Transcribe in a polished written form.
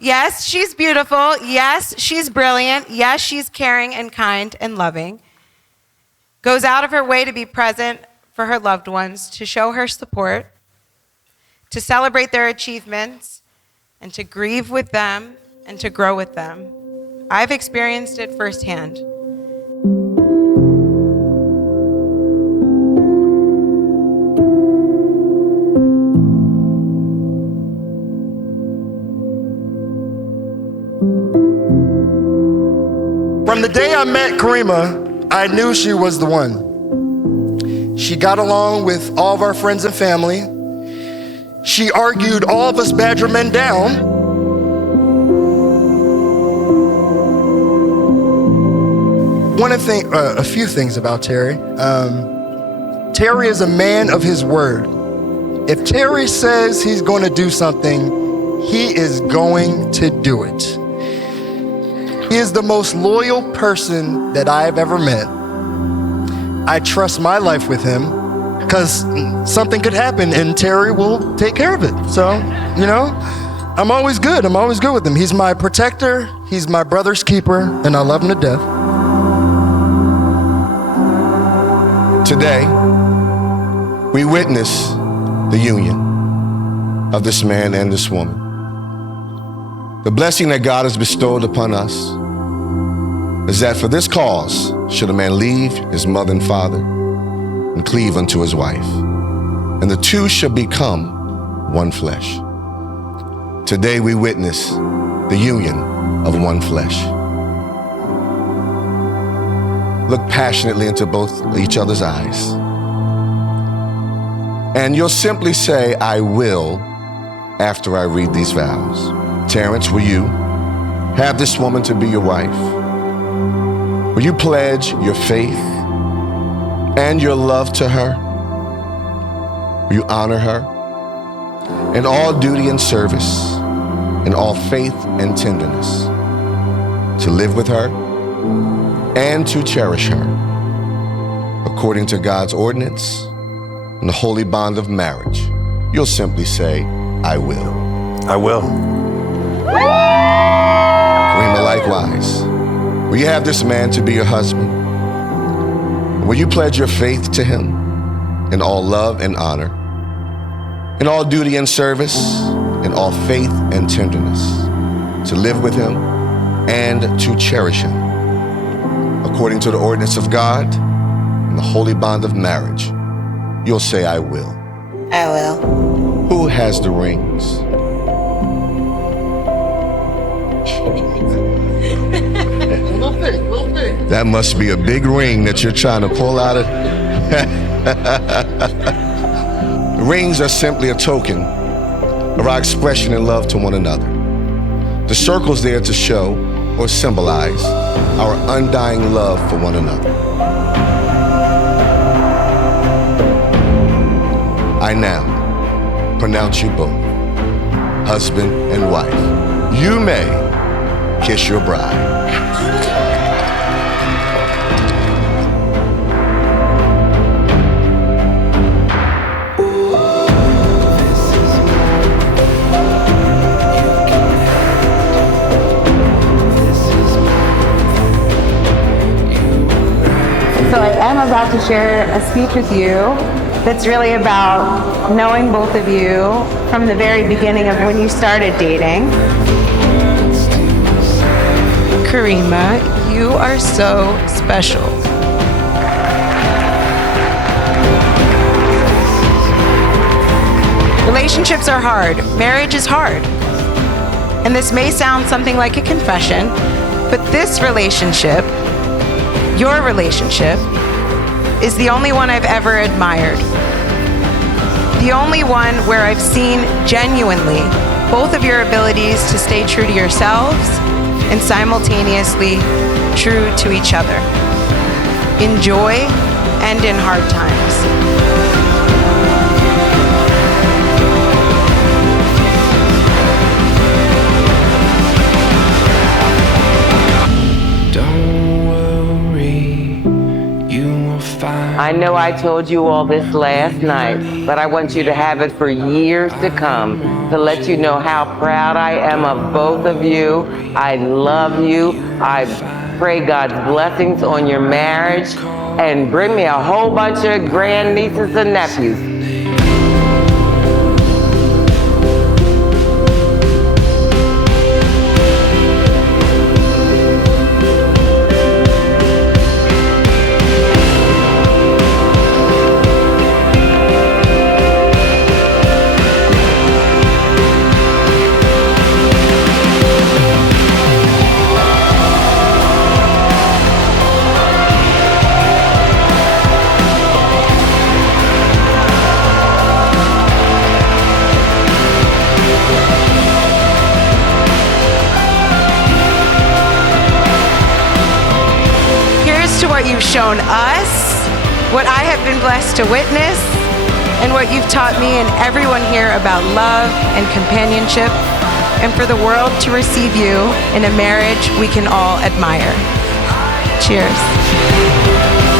Yes, she's beautiful. Yes, she's brilliant. Yes, she's caring and kind and loving. Goes out of her way to be present for her loved ones, to show her support, to celebrate their achievements, and to grieve with them and to grow with them. I've experienced it firsthand. From the day I met Karima, I knew she was the one. She got along with all of our friends and family. She argued all of us Badger men down. A few things about Terry. Terry is a man of his word. If Terry says he's going to do something, he is going to do it. He is the most loyal person that I have ever met. I trust my life with him because something could happen and Terry will take care of it. So, I'm always good. I'm always good with him. He's my protector. He's my brother's keeper, and I love him to death. Today, we witness the union of this man and this woman. The blessing that God has bestowed upon us is that for this cause should a man leave his mother and father and cleave unto his wife, and the two shall become one flesh. Today we witness the union of one flesh. Look passionately into both each other's eyes, and you'll simply say, I will, after I read these vows. Terrence, will you have this woman to be your wife? Will you pledge your faith and your love to her? Will you honor her in all duty and service, in all faith and tenderness, to live with her and to cherish her according to God's ordinance and the holy bond of marriage? You'll simply say, I will. I will. Karima, likewise, will you have this man to be your husband? Will you pledge your faith to him in all love and honor, in all duty and service, in all faith and tenderness, to live with him and to cherish him according to the ordinance of God and the holy bond of marriage? You'll say, I will. I will. Who has the rings? That must be a big ring that you're trying to pull out of. Rings are simply a token of our expression in love to one another. The circle's there to show or symbolize our undying love for one another. I now pronounce you both husband and wife. You may kiss your bride. So I am about to share a speech with you that's really about knowing both of you from the very beginning of when you started dating. Karima, you are so special. Relationships are hard. Marriage is hard. And this may sound something like a confession, but this relationship, your relationship, is the only one I've ever admired. The only one where I've seen genuinely both of your abilities to stay true to yourselves and simultaneously true to each other, in joy and in hard times. I know I told you all this last night, but I want you to have it for years to come to let you know how proud I am of both of you. I love you. I pray God's blessings on your marriage, and bring me a whole bunch of grandnieces and nephews. What you've shown us, what I have been blessed to witness, and what you've taught me and everyone here about love and companionship, and for the world to receive you in a marriage we can all admire. Cheers.